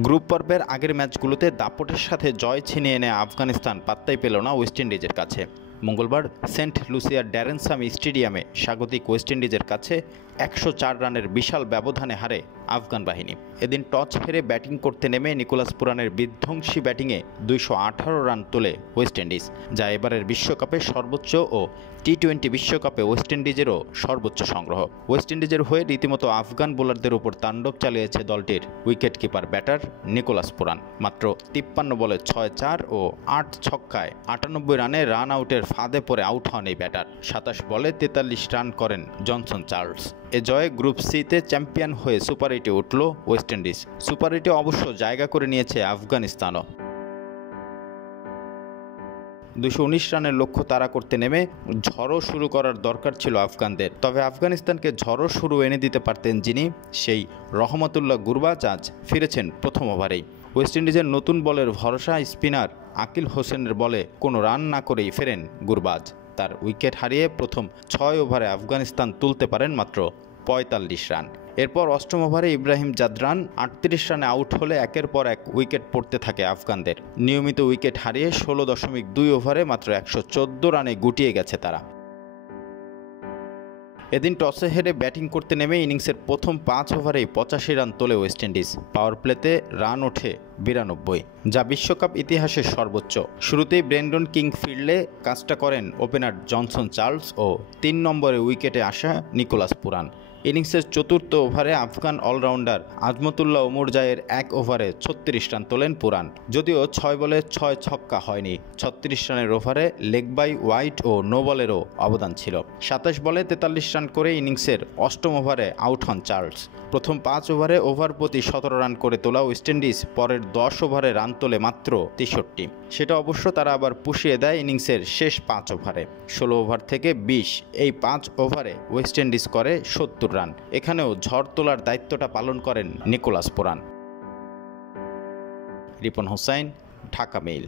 Group পর্বের আগের ম্যাচগুলোতে দাপটের সাথে জয় ছিনিয়ে এনে আফগানিস্তান পাত্তাই পেল না ওয়েস্ট ইন্ডিজের কাছে। মঙ্গলবার সেন্ট লুসিয়ার ড্যারেন সামি স্টেডিয়ামে স্বাগতিক ওয়েস্ট ইন্ডিজের কাছে 104 রানের বিশাল ব্যবধানে হারে আফগান বাহিনী। এদিন টস হেরে ব্যাটিং করতে নেমে নিকোলাস পুরানের বিধ্বংসী ব্যাটিংয়ে 218 রান তোলে ওয়েস্ট ইন্ডিজ, যা এবারের বিশ্বকাপে সর্বোচ্চ ও টি-20 বিশ্বকাপে ওয়েস্ট ইন্ডিজেরও সর্বোচ্চ সংগ্রহ। ওয়েস্ট ইন্ডিজের হয়ে রীতিমতো আফগান বোলারদের উপর তাণ্ডব চালিয়েছে দলটির wicket keeper batter Nicholas Pooran. মাত্র 53 বলে 6-4 ও 8 ছক্কায় 98 রানে রান আউটের ফাঁদে পড়ে আউট হন এই ব্যাটার। 27 বলে 43 রান করেন জনসন চার্লস। এ জয়ে গ্রুপ সিতে চ্যাম্পিয়ন হয়ে সুপার 8-এ উঠল ওয়েস্ট ইন্ডিজ। সুপার 8-এ অবশ্য জায়গা করে নিয়েছে আফগানিস্তানও। 219 রানের লক্ষ্য তাড়া করতে নেমে ঝড়ো শুরু করার দরকার ছিল আফগানদের। তবে আফগানিস্তানকে ঝড়ো শুরু এনে দিতে পারতেন যিনি, সেই রহমতুল্লাহ গুরবাজ আজ ফিরেছেন প্রথম ওভারেই। ওয়েস্ট ইন্ডিজের নতুন বলের ভরসা স্পিনার আকিল হোসেনের বলে কোনো রান না করেই ফেরেন গুরবাজ। তার উইকেট হারিয়ে প্রথম 6 ওভারে আফগানিস্তান তুলতে পারেন মাত্র 45 রান। এরপর অষ্টম ওভারে ইব্রাহিম জাদরান 38 রানে আউট হলে একের পর এক উইকেট পড়তে থাকে আফগানদের। নিয়মিত উইকেট হারিয়ে 16.2 ওভারে মাত্র 114 রানে গুটিয়ে গেছে তারা। এদিন টসে হেরে ব্যাটিং করতে নেমে ইনিংসের প্রথম 5 ওভারেই 85 রান তোলে ওয়েস্ট ইন্ডিজ। পাওয়ার প্লেতে রান ওঠে 92, যা বিশ্বকাপ ইতিহাসের সর্বোচ্চ। শুরুতেই ব্রেন্ডন কিং ফিল্ডে কাজটা করেন ওপেনার জনসন চার্লস ও 3 নম্বরে উইকেটে আসা নিকোলাস পুরান। ইনিংসের চতুর্থ ওভারে আফগান অলরাউন্ডার আজমতুল্লাহ ওমরজাইয়ের 1 ওভারে 36 রান তোলেন পুরান। যদিও 6 বলে 6 ছক্কা হয়নি। 36 রানের ওভারে leg by wide O no বলেরও অবদান ছিল। 27 বলে 43 রান করে ইনিংসের অষ্টম ওভারে আউট হন চার্লস। প্রথম 5 ওভারে ওভার প্রতি 17 রান করে তোলা ওয়েস্ট ইন্ডিজ পরের 10 ওভারে রান তোলে মাত্র 63। সেটা অবশ্য তারা আবার পুষিয়ে দেয় ইনিংসের শেষ 5 ওভারে। 16 ওভার থেকে 20, এই 5 ওভারে ওয়েস্ট ইন্ডিজ করে 70 রান। এখানেও ঝড় তোলার দায়িত্বটা পালন করেন Nicholas Pooran. Ripon Hossain, Dhaka mail.